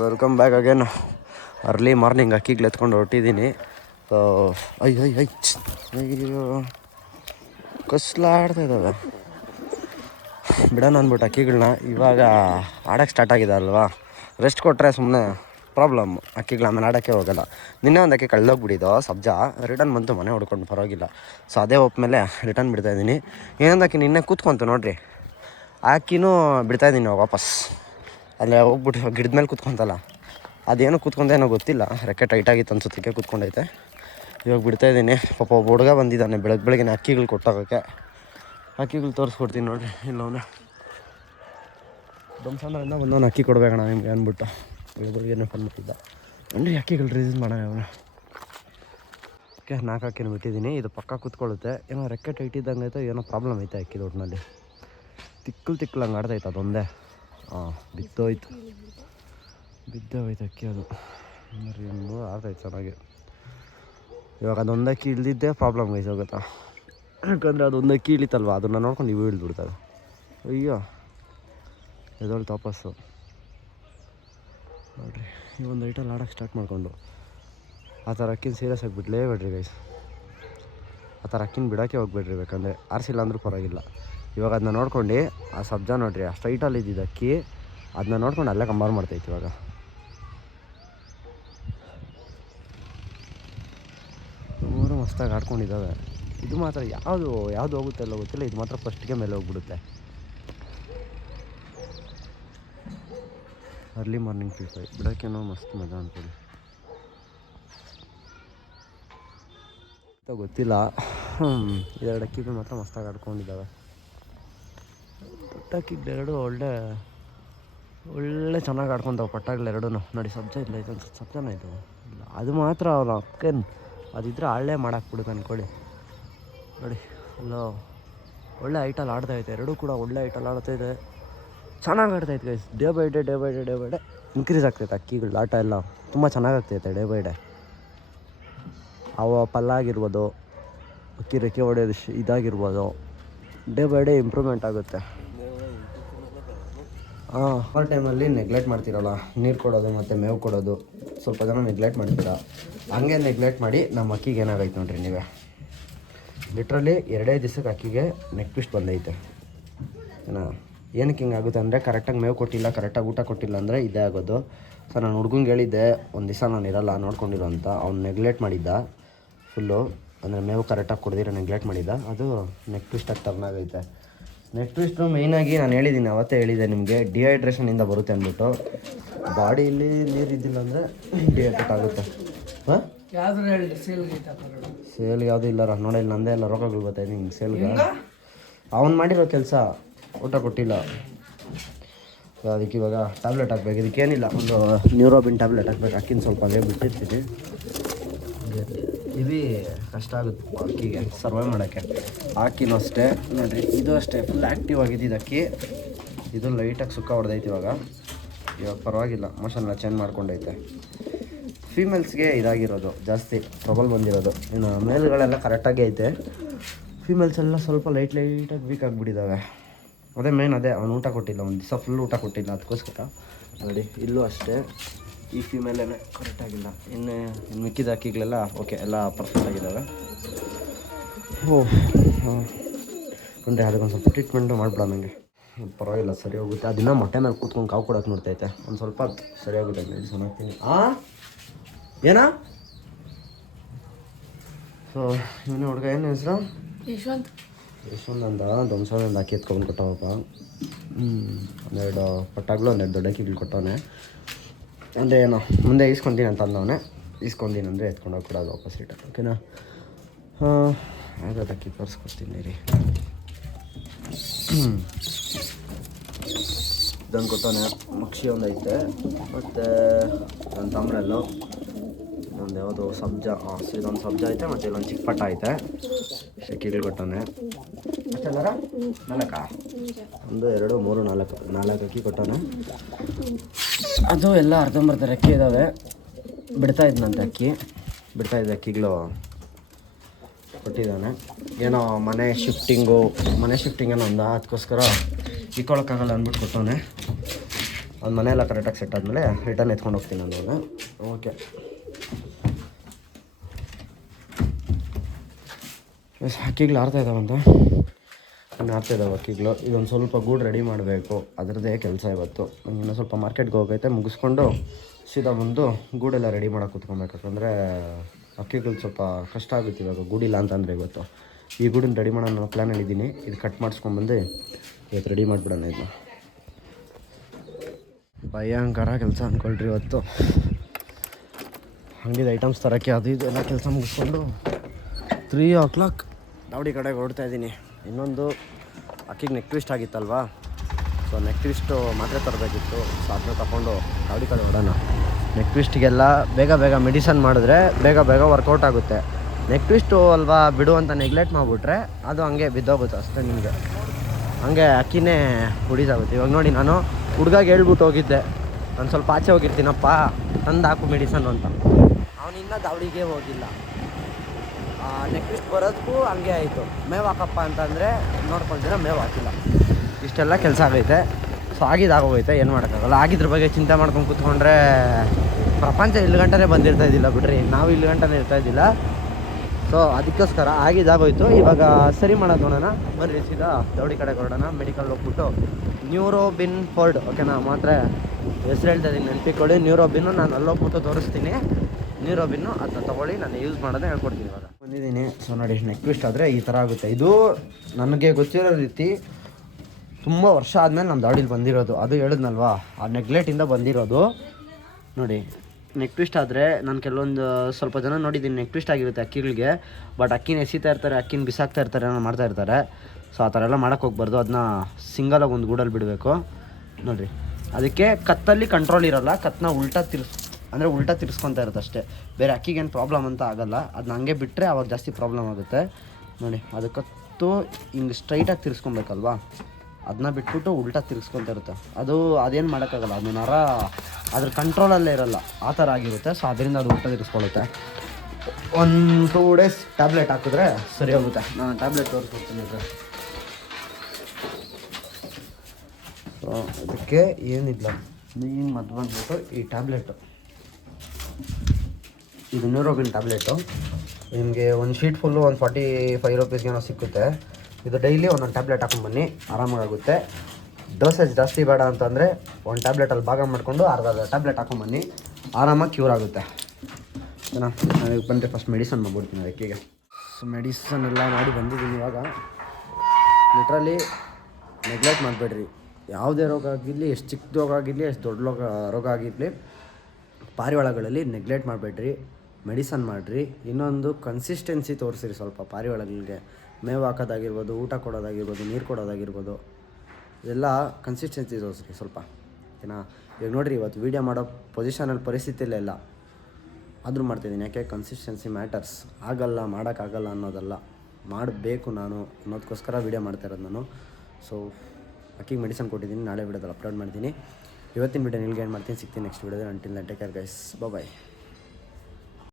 Welcome back again. Early morning ಅಕ್ಕಿಗಳು ಎತ್ಕೊಂಡು ಹೊರಟಿದ್ದೀನಿ. ಅಯ್ಯೋ ಕಸ್ಲಾಡ್ತಾ ಇದ್ದಾವೆ. ಬಿಡೋಣ ಅಂದ್ಬಿಟ್ಟು ಅಕ್ಕಿಗಳನ್ನ ಇವಾಗ ಆಡೋಕ್ಕೆ ಸ್ಟಾರ್ಟ್ ಆಗಿದೆ ಅಲ್ವಾ. ರೆಸ್ಟ್ ಕೊಟ್ಟರೆ ಸುಮ್ಮನೆ ಪ್ರಾಬ್ಲಮ್. ಅಕ್ಕಿಗಳು ಆಮೇಲೆ ಆಡೋಕ್ಕೆ ಹೋಗೋಲ್ಲ. ನಿನ್ನೆ ಒಂದು ಅಕ್ಕಿ ಕಳೆದೋಗ್ಬಿಟ್ಟಿದ್ದು ಸಬ್ಜಾ ರಿಟರ್ನ್ ಬಂತು, ಮನೆ ಹೊಡ್ಕೊಂಡು ಪರವಾಗಿಲ್ಲ. ಸೊ ಅದೇ ಒಪ್ಪ ಮೇಲೆ ರಿಟರ್ನ್ ಬಿಡ್ತಾಯಿದ್ದೀನಿ. ಏನೊಂದು ಅಕ್ಕಿ ನಿನ್ನೆ ಕೂತ್ಕೊಂತು ನೋಡಿರಿ, ಆ ಅಕ್ಕಿನೂ ಬಿಡ್ತಾಯಿದ್ದೀನಿ ವಾಪಸ್. ಅಲ್ಲೇ ಹೋಗ್ಬಿಟ್ಟು ಗಿಡದ ಮೇಲೆ ಕೂತ್ಕೊಂತಲ್ಲ, ಅದೇನೋ ಕೂತ್ಕೊಂಡೇನೋ ಗೊತ್ತಿಲ್ಲ, ರೆಕ್ಕೆ ಟೈಟಾಗಿತ್ತು ಅನ್ಸುತ್ತಕ್ಕೆ ಕೂತ್ಕೊಂಡೈತೆ. ಇವಾಗ ಬಿಡ್ತಾಯಿದ್ದೀನಿ. ಪಾಪ ಒಬ್ಬ ಹುಡುಗ ಬಂದಿದ್ದಾನೆ ಬೆಳಗ್ಗೆ ಅಕ್ಕಿಗಳು ಕೊಟ್ಟೋಗೋಕ್ಕೆ. ಅಕ್ಕಿಗಳು ತೋರಿಸ್ಕೊಡ್ತೀನಿ ನೋಡಿರಿ. ಇಲ್ಲವನ್ನ ದಂಸಂದ್ರಿಂದ ಬಂದವನು ಅಕ್ಕಿ ಕೊಡಬೇಕಣ್ಣ ನಿಮಗೆ ಅಂದ್ಬಿಟ್ಟು ಬೆಳಗ್ಗೆನೇ ಫೋನ್ ಮಾಡಿದ್ದ. ಅಂದರೆ ಅಕ್ಕಿಗಳು ರಿಲೀಸ್ ಮಾಡೋಣ ಅವನು. ಓಕೆ, 4 ಅಕ್ಕಿನ ಬಿಟ್ಟಿದ್ದೀನಿ. ಇದು ಪಕ್ಕ ಕೂತ್ಕೊಳ್ಳುತ್ತೆ. ಏನೋ ರೆಕ್ಕೆ ಟೈಟ್ ಇದ್ದಂಗೆ ಐತೆ, ಏನೋ ಪ್ರಾಬ್ಲಮ್ ಐತೆ ಅಕ್ಕಿ ಒಟ್ಟಿನಲ್ಲಿ. ತಿಕ್ಕಲು ಹಂಗೆ ಆಡ್ತೈತೆ ಅದೊಂದೇ. ಬಿದ್ದೋಯ್ತು ಅಕ್ಕಿ. ಅದು ಇನ್ನೂ ಆಡ್ತೈತೆ ಚೆನ್ನಾಗಿ. ಇವಾಗ ಅದೊಂದು ಅಕ್ಕಿ ಇಳ್ದಿದ್ದೇ ಪ್ರಾಬ್ಲಮ್ ಐತೆ ಹೋಗುತ್ತಾ. ಯಾಕಂದರೆ ಅದೊಂದು ಅಕ್ಕಿ ಇಳಿತಲ್ವ, ಅದನ್ನು ನೋಡ್ಕೊಂಡು ಇವು ಇಳಿದ್ಬಿಡ್ತವೆ. ಅಯ್ಯೋ ಎದೊಳು ವಾಪಸ್ಸು ನೋಡಿರಿ. ಈ ಒಂದು ಐಟಲ್ಲಿ ಆಡೋಕ್ಕೆ ಸ್ಟಾರ್ಟ್ ಮಾಡಿಕೊಂಡು ಆ ಥರ ಅಕ್ಕಿನ ಸೀರಿಯಸ್ ಆಗಿ ಬಿಡಲೇಬೇಡ್ರಿ ಗೈಸ್. ಆ ಥರ ಅಕ್ಕಿನ ಬಿಡೋಕ್ಕೆ ಹೋಗ್ಬೇಡ್ರಿ. ಬೇಕಂದರೆ ಆರಿಸಿಲ್ಲ ಅಂದರೂ ಪರವಾಗಿಲ್ಲ. ಇವಾಗ ಅದನ್ನ ನೋಡ್ಕೊಂಡು ಆ ಸಬ್ಜಾ ನೋಡಿರಿ, ಆ ಸ್ಟ್ರೈಟಲ್ಲಿ ಇದ್ದಿದ್ದು ಅಕ್ಕಿ, ಅದನ್ನ ನೋಡ್ಕೊಂಡು ಅಲ್ಲೇ ಕಂಬಾರ್ ಮಾಡ್ತೈತಿ. ಇವಾಗ ಮೂರು ಮಸ್ತಾಗಿ ಆಡ್ಕೊಂಡಿದ್ದಾವೆ. ಇದು ಮಾತ್ರ ಯಾವುದು ಹೋಗುತ್ತೆ ಎಲ್ಲ ಗೊತ್ತಿಲ್ಲ. ಇದು ಮಾತ್ರ ಫಸ್ಟ್ಗೆ ಮೇಲೆ ಹೋಗ್ಬಿಡುತ್ತೆ. ಅರ್ಲಿ ಮಾರ್ನಿಂಗ್ ಫೀಫೈ ಬಿಡೋಕ್ಕೇನೋ ಮಸ್ತ್ ಮಜಾ ಅಂತೀನಿ. ಗೊತ್ತಿಲ್ಲ. 2 ಅಕ್ಕಿಗಳು ಮಾತ್ರ ಮಸ್ತಾಗಿ ಆಡ್ಕೊಂಡಿದ್ದಾವೆ. ಪಟ್ಟಾಕಿಗಳೆರಡು ಒಳ್ಳೆ ಚೆನ್ನಾಗಿ ಆಡ್ಕೊತಾವೆ. ಪಟ್ಟಾಗಳೆರಡೂ ನೋಡಿ. ಸಬ್ಜಾ ಇಲ್ಲ, ಇದು ಸಬ್ಜಾನ ಇದು ಇಲ್ಲ. ಅದು ಮಾತ್ರ ಅವನು ಅಕ್ಕೇನು ಅದಿದ್ದರೆ ಹಳ್ಳೆ ಮಾಡಾಕ್ಬಿಡುತ್ತೆ ಅಂದ್ಕೊಳ್ಳಿ. ನೋಡಿ ಅಲ್ಲೋ ಒಳ್ಳೆ ಐಟಲ್ಲಿ ಆಡ್ತಾಯಿದೆ. ಎರಡೂ ಕೂಡ ಒಳ್ಳೆ ಐಟಲ್ಲಿ ಆಡ್ತಾಯಿದೆ. ಚೆನ್ನಾಗಿ ಆಡ್ತಾಯಿತ್ತು guys. Day by day increase ಆಗ್ತೈತೆ ಅಕ್ಕಿಗಳು ಆಟ ಎಲ್ಲ. ತುಂಬ ಚೆನ್ನಾಗಾಗ್ತೈತೆ ಡೇ ಬೈ ಡೇ. ಅವ ಪಲ್ಲಾಗಿರ್ಬೋದು, ಅಕ್ಕಿ ರೆಕ್ಕೆ ಹೊಡೆಯೋದು ಇದಾಗಿರ್ಬೋದು, ಡೇ ಬೈ ಡೇ ಇಂಪ್ರೂವ್ಮೆಂಟ್ ಆಗುತ್ತೆ. ಆ ಟೈಮಲ್ಲಿ ನೆಗ್ಲೆಕ್ಟ್ ಮಾಡ್ತೀರಲ್ಲ, ನೀರು ಕೊಡೋದು ಮತ್ತು ಮೇವು ಕೊಡೋದು ಸ್ವಲ್ಪ ಜನ ನೆಗ್ಲೆಕ್ಟ್ ಮಾಡ್ತೀರ. ಹಂಗೆ ನೆಗ್ಲೆಕ್ಟ್ ಮಾಡಿ ನಮ್ಮ ಅಕ್ಕಿಗೆ ಏನಾಗೈತೆ ನೋಡ್ರಿ ನೀವೇ. ಲಿಟ್ರಲಿ 2 ದಿವಸಕ್ಕೆ ಅಕ್ಕಿಗೆ ನೆಕ್ ಟ್ವಿಸ್ಟ್ ಬಂದೈತೆ. ಏನಕ್ಕೆ ಹಿಂಗೆ ಆಗುತ್ತೆ ಅಂದರೆ ಕರೆಕ್ಟಾಗಿ ಮೇವು ಕೊಟ್ಟಿಲ್ಲ, ಕರೆಕ್ಟಾಗಿ ಊಟ ಕೊಟ್ಟಿಲ್ಲ ಅಂದರೆ ಇದೇ ಆಗೋದು. ಸೊ ನಾನು ಹುಡ್ಗಂಗೆ ಹೇಳಿದ್ದೆ ಒಂದು ದಿವಸ ನಾನು ಇರಲ್ಲ ನೋಡ್ಕೊಂಡಿರೋ ಅಂತ. ಅವ್ನು ನೆಗ್ಲೆಕ್ಟ್ ಮಾಡಿದ್ದ ಫುಲ್ಲು. ಅಂದರೆ ಮೇವು ಕರೆಕ್ಟಾಗಿ ಕೊಡ್ದಿರೋ ನೆಗ್ಲೆಕ್ಟ್ ಮಾಡಿದ್ದ. ಅದು ನೆಕ್ ಟ್ವಿಸ್ಟಾಗಿ ಟರ್ನ್ ಆಗೈತೆ. ನೆಕ್ ಟ್ವಿಸ್ಟು ಮೇಯ್ನಾಗಿ ನಾನು ಹೇಳಿದ್ದೀನಿ, ಅವತ್ತೇ ಹೇಳಿದ್ದೆ ನಿಮಗೆ, ಡಿಹೈಡ್ರೇಷನಿಂದ ಬರುತ್ತೆ ಅಂದ್ಬಿಟ್ಟು. ಬಾಡಿಯಲ್ಲಿ ನೀರು ಇದ್ದಿಲ್ಲ ಅಂದರೆ ಡಿಹೈಡ್ರೇಟ್ ಆಗುತ್ತೆ. ಹಾಂ, ಸೇಲ್ಗೆ ಯಾವುದೂ ಇಲ್ಲಾರ ನೋಡಿ. ಇಲ್ಲಿ ನಂದೇ ಎಲ್ಲ ರೋಗಗಳು ಬರ್ತಾಯಿದೆ ಹಿಂಗೆ ಸೇಲ್ಗೆ. ಅವ್ನು ಮಾಡಿರೋ ಕೆಲಸ ಊಟ ಕೊಟ್ಟಿಲ್ಲ. ಅದಕ್ಕೆ ಇವಾಗ ಟ್ಯಾಬ್ಲೆಟ್ ಹಾಕ್ಬೇಕು. ಇದಕ್ಕೇನಿಲ್ಲ, ಒಂದು ನ್ಯೂರೋಬಿನ್ ಟ್ಯಾಬ್ಲೆಟ್ ಹಾಕ್ಬೇಕು. ಅಕ್ಕಿನ ಸ್ವಲ್ಪ ಅಲ್ಲೇ ಬಿಟ್ಟಿರ್ತೀನಿ. ಇದು ಕಷ್ಟ ಆಗುತ್ತೆ ಅಕ್ಕಿಗೆ ಸರ್ವೈವ್ ಮಾಡೋಕ್ಕೆ. ಅಕ್ಕಿನೂ ಅಷ್ಟೇ ನೋಡಿರಿ, ಇದು ಅಷ್ಟೇ ಫುಲ್ ಆ್ಯಕ್ಟಿವ್ ಆಗಿದ್ದು ಅಕ್ಕಿ. ಇದು ಲೈಟಾಗಿ ಸುಕ್ಕ ಹೊಡೆದೈತೆ ಇವಾಗ ಪರವಾಗಿಲ್ಲ. ಮೋಷನ್ ಎಲ್ಲ ಚೇಂಜ್ ಮಾಡ್ಕೊಂಡೈತೆ. ಫೀಮೇಲ್ಸ್ಗೆ ಇದಾಗಿರೋದು ಜಾಸ್ತಿ ಟ್ರಬಲ್ ಬಂದಿರೋದು. ಇನ್ನು ಮೇಲ್ಗಳೆಲ್ಲ ಕರೆಕ್ಟಾಗಿ ಐತೆ. ಫೀಮೇಲ್ಸ್ ಎಲ್ಲ ಸ್ವಲ್ಪ ಲೈಟಾಗಿ ವೀಕ್ ಆಗಿಬಿಟ್ಟಿದ್ದಾವೆ. ಅದೇ ಮೇನ್ ಅದೇ, ಅವ್ನು ಊಟ ಕೊಟ್ಟಿಲ್ಲ, ಒಂದು ದಿವಸ ಫುಲ್ ಊಟ ಕೊಟ್ಟಿಲ್ಲ. ಅದಕ್ಕೋಸ್ಕರ ನೋಡಿ ಇಲ್ಲೂ ಅಷ್ಟೇ ಈ ಫೀಮೇಲೇ ಕರೆಕ್ಟಾಗಿಲ್ಲ. ಇನ್ನು ಮಿಕ್ಕಿದ ಅಕ್ಕಿಗಳೆಲ್ಲ ಓಕೆ, ಎಲ್ಲ ಪರ್ಫೆಕ್ಟಾಗಿದ್ದಾವೆ. ಅಂದರೆ ಅದಕ್ಕೊಂದು ಸ್ವಲ್ಪ ಟ್ರೀಟ್ಮೆಂಟು ಮಾಡಿಬಿಡ. ನನಗೆ ಪರವಾಗಿಲ್ಲ, ಸರಿ ಹೋಗುತ್ತೆ. ಅದನ್ನ ಮೊಟ್ಟೆ ಮೇಲೆ ಕೂತ್ಕೊಂಡು ಕಾವು ಕೊಡೋಕೆ ನೋಡ್ತೈತೆ. ಒಂದು ಸ್ವಲ್ಪ ಸರಿ ಹೋಗುತ್ತೆ. ಮೆಡಿಸನ್ ಹಾಕ್ತೀನಿ. ಏನಾ? ಸೊ ಇವನು ಹುಡುಗ ಏನು ಹೆಸರು? ಯಶವಂತ್ ಅಂತ ಧ್ವಂಸದಿಂದ ಅಕ್ಕಿ ಎತ್ಕೊಂಡು ಕೊಟ್ಟವಪ್ಪ. 12 ಪಟ್ಟಾಗ್ಲು 12 ದೊಡ್ಡ ಅಕ್ಕಿಗಳು ಕೊಟ್ಟವನೆ. ಅಂದರೆ ಏನೋ ಮುಂದೆ ಈಸ್ಕೊತೀನಿ ಅಂತ ಅಂದವನೇ. ಈಸ್ಕೊಂತೀನಿ ಅಂದರೆ ಎತ್ಕೊಂಡೋಗಿ ಕೊಡೋದು ವಾಪಸ್ ರಿಟರ್ನ್. ಓಕೆನಾ? ಆಗೋದು ಅಕ್ಕಿ ತೋರಿಸ್ಕೊಡ್ತೀನಿ ರೀ. ಇದೊಂದು ಕೊಟ್ಟವನೆ. ಮಕ್ಷಿ ಒಂದು ಐತೆ, ಮತ್ತು ಒಂದು ತಮ್ರೆಲ್ಲು, ಒಂದು ಯಾವುದು ಸಬ್ಜಾ. ಇದೊಂದು ಸಬ್ಜಾ ಐತೆ, ಮತ್ತು ಇಲ್ಲೊಂದು ಚಿಕ್ಕ ಪಟ್ಟ ಐತೆ. ಅಕ್ಕಿಗಳು ಕೊಟ್ಟವನೆ ಅಷ್ಟೆಲ್ಲರ 4 1 2 3 4 ಅಕ್ಕಿ ಕೊಟ್ಟವನೆ. ಅದು ಎಲ್ಲ ಅರ್ಧಂಬರ್ಧ ಅಕ್ಕಿ ಇದ್ದಾವೆ. ಬಿಡ್ತಾಯಿದ್ನಂತೆ ಬಿಡ್ತಾಯಿದ್ದ ಅಕ್ಕಿಗಳು ಕೊಟ್ಟಿದ್ದಾನೆ. ಏನೋ ಮನೆ ಶಿಫ್ಟಿಂಗೇನೋ ಒಂದು ಅದಕ್ಕೋಸ್ಕರ ಇಕ್ಕೊಳಕ್ಕಾಗಲ್ಲ ಅಂದ್ಬಿಟ್ಟು ಕೊಟ್ಟವನೆ. ಅವ್ನ ಮನೆಯೆಲ್ಲ ಕರೆಕ್ಟಾಗಿ ಸೆಟ್ ಆದಮೇಲೆ ರಿಟರ್ನ್ ಎತ್ಕೊಂಡು ಹೋಗ್ತೀನಿ ನಾನು. ಓಕೆ ಹಕ್ಕಿಗಳು ಆಡ್ತಾ ಇದ್ದಾವಂತ, ಇನ್ನು ಆಡ್ತಾ ಇದ್ದಾವೆ ಹಕ್ಕಿಗಳು. ಇದೊಂದು ಸ್ವಲ್ಪ ಗೂಡು ರೆಡಿ ಮಾಡಬೇಕು, ಅದರದ್ದೇ ಕೆಲಸ ಇವತ್ತು. ಇನ್ನೂ ಸ್ವಲ್ಪ ಮಾರ್ಕೆಟ್ಗೆ ಹೋಗೈತೆ, ಮುಗಿಸ್ಕೊಂಡು ಸೀದಾ ಬಂದು ಗೂಡೆಲ್ಲ ರೆಡಿ ಮಾಡೋಕೆ ಕೂತ್ಕೊಬೇಕು. ಯಾಕಂದರೆ ಹಕ್ಕಿಗಳು ಸ್ವಲ್ಪ ಕಷ್ಟ ಆಗುತ್ತೆ ಇವಾಗ ಗೂಡಿಲ್ಲ ಅಂತಂದರೆ. ಇವತ್ತು ಈ ಗೂಡನ್ನ ರೆಡಿ ಮಾಡೋಣ ನಾನು ಪ್ಲ್ಯಾನ್ ಹೇಳಿದ್ದೀನಿ. ಇದು ಕಟ್ ಮಾಡಿಸ್ಕೊಂಬಂದು ಇವತ್ತು ರೆಡಿ ಮಾಡಿಬಿಡೋಣ. ಇದನ್ನ ಭಯಂಕರ ಕೆಲಸ ಅಂದ್ಕೊಳ್ರಿ ಇವತ್ತು. ಹಂಗಿದ ಐಟಮ್ಸ್ ತರೋಕ್ಕೆ ಅದು ಇದು ಎಲ್ಲ ಕೆಲಸ ಮುಗಿಸ್ಕೊಂಡು 3 o'clock ದಾವಡಿ ಕಡೆಗೆ ಹೊರಡ್ತಾ ಇದ್ದೀನಿ. ಇನ್ನೊಂದು ಅಕ್ಕಿಗೆ ನೆಕ್ ಟ್ವಿಸ್ಟ್ ಆಗಿತ್ತಲ್ವಾ, ಸೊ ನೆಕ್ ಟ್ವಿಸ್ಟು ಮಾತ್ರೆ ತರಬೇಕಿತ್ತು. ಸೊ ಅದನ್ನ ತಗೊಂಡು ದಾವಡಿ ಕಡೆ ಹೊಡೋಣ. ನೆಕ್ ಟ್ವಿಸ್ಟಿಗೆಲ್ಲ ಬೇಗ ಬೇಗ ಮೆಡಿಸನ್ ಮಾಡಿದ್ರೆ ಬೇಗ ಬೇಗ ವರ್ಕೌಟ್ ಆಗುತ್ತೆ. ನೆಕ್ ಟ್ವಿಸ್ಟು ಅಲ್ವಾ ಬಿಡು ಅಂತ ನೆಗ್ಲೆಕ್ಟ್ ಮಾಡಿಬಿಟ್ರೆ ಅದು ಹಂಗೆ ಬಿದ್ದೋಗುತ್ತೆ ಅಷ್ಟೇ. ನಿಮಗೆ ಹಂಗೆ ಅಕ್ಕಿನೇ ಹುಡಿದಾಗುತ್ತೆ. ಇವಾಗ ನೋಡಿ, ನಾನು ಹುಡುಗಾಗೆ ಹೇಳ್ಬಿಟ್ಟು ಹೋಗಿದ್ದೆ, ನಾನು ಸ್ವಲ್ಪ ಆಚೆ ಹೋಗಿರ್ತೀನಪ್ಪ ತಂದು ಹಾಕು ಮೆಡಿಸನ್ ಅಂತ. ಅವನಿನ್ನ ದಾವಡಿಗೆ ಹೋಗಿಲ್ಲ. ನೆಕ್ ಟ್ವಿಸ್ಟ್ ಬರೋದಕ್ಕೂ ಹಂಗೆ ಆಯಿತು. ಮೇವು ಹಾಕಪ್ಪ ಅಂತಂದರೆ ನೋಡ್ಕೊಳ್ತೀರ, ಮೇವು ಹಾಕಿಲ್ಲ. ಇಷ್ಟೆಲ್ಲ ಕೆಲಸ ಆಗೈತೆ. ಸೊ ಆಗಿದ್ದಾಗೋಗೈತೆ, ಏನು ಮಾಡೋಕ್ಕಾಗಲ್ಲ. ಆಗಿದ್ರ ಬಗ್ಗೆ ಚಿಂತೆ ಮಾಡ್ಕೊಂಡು ಕೂತ್ಕೊಂಡ್ರೆ ಪ್ರಪಂಚ ಇಲ್ಲಿ ಗಂಟನೇ ಬಂದಿರ್ತಾಯಿದ್ದಿಲ್ಲ ಬಿಡ್ರಿ, ನಾವು ಇಲ್ಲಿ ಗಂಟನೇ ಇರ್ತಾಯಿದ್ದಿಲ್ಲ. ಸೊ ಅದಕ್ಕೋಸ್ಕರ ಆಗಿದ್ದಾಗೋಯ್ತು. ಇವಾಗ ಸರಿ ಮಾಡೋದು ನೋಡೋಣ ಬನ್ರಿ. ಸೀದಾ ದೌಡಿ ಕಡೆಗೆ ಹೊರಡೋಣ. ಮೆಡಿಕಲ್ ಹೋಗ್ಬಿಟ್ಟು ನ್ಯೂರೋಬಿನ್ ಫೋರ್ಡ್, ಓಕೆನಾ, ಮಾತ್ರ ಹೆಸ್ರು ಹೇಳ್ತಾ ಇದ್ದೀನಿ, ನೆನಪಿಕೊಳ್ಳಿ. ನ್ಯೂರೋಬಿನ್ನು ನಾನು ಅಲ್ಲೋಗ್ಬಿಟ್ಟು ತೋರಿಸ್ತೀನಿ. ನ್ಯೂರೋಬಿನ್ನು ಅದನ್ನ ತೊಗೊಳ್ಳಿ, ನಾನು ಯೂಸ್ ಮಾಡೋದೇ ಹೇಳ್ಕೊಡ್ತೀನಿ. ಇವಾಗ ಬಂದಿದ್ದೀನಿ. ಸೊ ನೋಡಿ, ನೆಕ್ ಟ್ವಿಸ್ಟ್ ಆದರೆ ಈ ಥರ ಆಗುತ್ತೆ. ಇದು ನನಗೆ ಗೊತ್ತಿರೋ ರೀತಿ ತುಂಬ ವರ್ಷ ಆದಮೇಲೆ ನಮ್ಮ ದಾವಡಿಲಿ ಬಂದಿರೋದು. ಅದು ಹೇಳಿದ್ನಲ್ವಾ, ಆ ನೆಗ್ಲೆಕ್ಟಿಂದ ಬಂದಿರೋದು. ನೋಡಿ, ನೆಕ್ ಟ್ವಿಸ್ಟ್ ಆದರೆ ನಾನು ಕೆಲವೊಂದು ಸ್ವಲ್ಪ ಜನ ನೋಡಿದ್ದೀನಿ, ನೆಕ್ ಟ್ವಿಸ್ಟ್ ಆಗಿರುತ್ತೆ ಅಕ್ಕಿಗಳಿಗೆ. ಬಟ್ ಅಕ್ಕಿನ ಎಸಿತಾ ಇರ್ತಾರೆ, ಅಕ್ಕಿನ ಬಿಸಾಕ್ತಾ ಇರ್ತಾರೆ, ಏನೋ ಮಾಡ್ತಾ ಇರ್ತಾರೆ. ಸೊ ಆ ಥರ ಎಲ್ಲ ಮಾಡೋಕ್ಕೆ ಹೋಗ್ಬಾರ್ದು. ಅದನ್ನ ಸಿಂಗಲಾಗಿ ಒಂದು ಗೂಡಲ್ಲಿ ಬಿಡಬೇಕು. ನೋಡಿರಿ, ಅದಕ್ಕೆ ಕತ್ತಲ್ಲಿ ಕಂಟ್ರೋಲ್ ಇರೋಲ್ಲ. ಕತ್ತನ್ನ ಉಲ್ಟಾ ತಿರ್ಸ್ಕೊತಾ ಇರುತ್ತೆ ಅಷ್ಟೇ. ಬೇರೆ ಅಕ್ಕಿಗೇನು ಪ್ರಾಬ್ಲಮ್ ಅಂತ ಆಗೋಲ್ಲ. ಅದನ್ನ ಹಂಗೆ ಬಿಟ್ಟರೆ ಅವಾಗ ಜಾಸ್ತಿ ಪ್ರಾಬ್ಲಮ್ ಆಗುತ್ತೆ. ನೋಡಿ, ಅದಕ್ಕತ್ತು ಹಿಂಗೆ ಸ್ಟ್ರೈಟಾಗಿ ತಿರ್ಸ್ಕೊಬೇಕಲ್ವಾ, ಅದನ್ನ ಬಿಟ್ಬಿಟ್ಟು ಉಲ್ಟಾ ತಿರ್ಸ್ಕೊತಾ ಇರುತ್ತೆ. ಅದೇನು ಮಾಡೋಕ್ಕಾಗಲ್ಲ, ಅದು ನರ ಅದ್ರ ಕಂಟ್ರೋಲಲ್ಲೇ ಇರೋಲ್ಲ, ಆ ಥರ ಆಗಿರುತ್ತೆ. ಸೊ ಅದರಿಂದ ಅದು ಉಲ್ಟಾ ತಿರ್ಸ್ಕೊಳ್ಳುತ್ತೆ. ಒಂದು 2 days ಟ್ಯಾಬ್ಲೆಟ್ ಹಾಕಿದ್ರೆ ಸರಿ ಹೋಗುತ್ತೆ. ನಾನು ಟ್ಯಾಬ್ಲೆಟ್ ತೋರಿಸ್ಕೊಡ್ತೀನಿ ಸರ್. ಸೊ ಅದಕ್ಕೆ ಏನಿಲ್ಲ, ನೀನು ಮದ್ದು ಬಂದ್ಬಿಟ್ಟು ಈ ಟ್ಯಾಬ್ಲೆಟು, ಇದು ನ್ಯೂರೋಬಿನ್ ಟ್ಯಾಬ್ಲೆಟು. ನಿಮಗೆ ಒಂದು ಶೀಟ್ ಫುಲ್ಲು ಒಂದು 45 rupeesಗೇನೋ ಸಿಕ್ಕುತ್ತೆ. ಇದು ಡೈಲಿ ಒಂದೊಂದು ಟ್ಯಾಬ್ಲೆಟ್ ಹಾಕೊಂಡ್ಬನ್ನಿ, ಆರಾಮಾಗುತ್ತೆ. ಡೋಸೇಜ್ ಜಾಸ್ತಿ ಬೇಡ ಅಂತಂದರೆ ಒಂದು ಟ್ಯಾಬ್ಲೆಟಲ್ಲಿ ಭಾಗ ಮಾಡಿಕೊಂಡು ಅರ್ಧ ಟ್ಯಾಬ್ಲೆಟ್ ಹಾಕೊಂಡ್ಬನ್ನಿ, ಆರಾಮಾಗಿ ಕ್ಯೂರ್ ಆಗುತ್ತೆ. ಓಕೆನಾ, ನನಗೆ ಬಂದರೆ ಫಸ್ಟ್ ಮೆಡಿಸನ್ ಮಾಡ್ಬಿಡ್ತೀನಿ ಅದಕ್ಕೆ. ಸೊ ಮೆಡಿಸನ್ ಎಲ್ಲ ಮಾಡಿ ಬಂದಿದ್ದೀನಿ. ಇವಾಗ ಲಿಟ್ರಲಿ ನೆಗ್ಲೆಕ್ಟ್ ಮಾಡಬೇಡ್ರಿ. ಯಾವುದೇ ರೋಗ ಆಗಿರಲಿ, ಎಷ್ಟು ಚಿಕ್ಕ ರೋಗ ಆಗಿರಲಿ, ಎಷ್ಟು ದೊಡ್ಡ ರೋಗ ಆಗಿರಲಿ, ಪಾರಿವಾಳಗಳಲ್ಲಿ ನೆಗ್ಲೆಕ್ಟ್ ಮಾಡಬೇಡ್ರಿ. ಮೆಡಿಸನ್ ಮಾಡಿರಿ. ಇನ್ನೊಂದು ಕನ್ಸಿಸ್ಟೆನ್ಸಿ ತೋರಿಸಿರಿ ಸ್ವಲ್ಪ ಪಾರಿವಾಳಗಳಿಗೆ. ಮೇವು ಹಾಕೋದಾಗಿರ್ಬೋದು, ಊಟ ಕೊಡೋದಾಗಿರ್ಬೋದು, ನೀರು ಕೊಡೋದಾಗಿರ್ಬೋದು, ಇದೆಲ್ಲ ಕನ್ಸಿಸ್ಟೆನ್ಸಿ ತೋರಿಸ್ರಿ ಸ್ವಲ್ಪ. ಓಕೆನಾ, ಈಗ ನೋಡಿರಿ, ಇವತ್ತು ವೀಡಿಯೋ ಮಾಡೋ ಪೊಸಿಷನಲ್ಲಿ ಪರಿಸ್ಥಿತಿಯಲ್ಲೇ ಇಲ್ಲ, ಆದರೂ ಮಾಡ್ತಾಯಿದ್ದೀನಿ. ಯಾಕೆ, ಕನ್ಸಿಸ್ಟೆನ್ಸಿ ಮ್ಯಾಟರ್ಸ್. ಮಾಡೋಕ್ಕಾಗಲ್ಲ ಅನ್ನೋದಲ್ಲ, ಮಾಡಬೇಕು ನಾನು ಅನ್ನೋದಕ್ಕೋಸ್ಕರ ವೀಡಿಯೋ ಮಾಡ್ತಾಯಿರೋದು ನಾನು. ಸೊ ಅಕ್ಕಿಗೆ ಮೆಡಿಸನ್ ಕೊಟ್ಟಿದ್ದೀನಿ, ನಾಳೆ ವೀಡಿಯೋದಲ್ಲಿ ಅಪ್ಲೋಡ್ ಮಾಡ್ತೀನಿ. ಇವತ್ತಿನ ವೀಡಿಯೋ ನಿಲ್ಗೆ ಏನು ಮಾಡ್ತೀನಿ, ಸಿಗ್ತೀನಿ ನೆಕ್ಸ್ಟ್ ವೀಡಿಯೋದಲ್ಲಿ. Until then take care guys, ಬಾಯ್.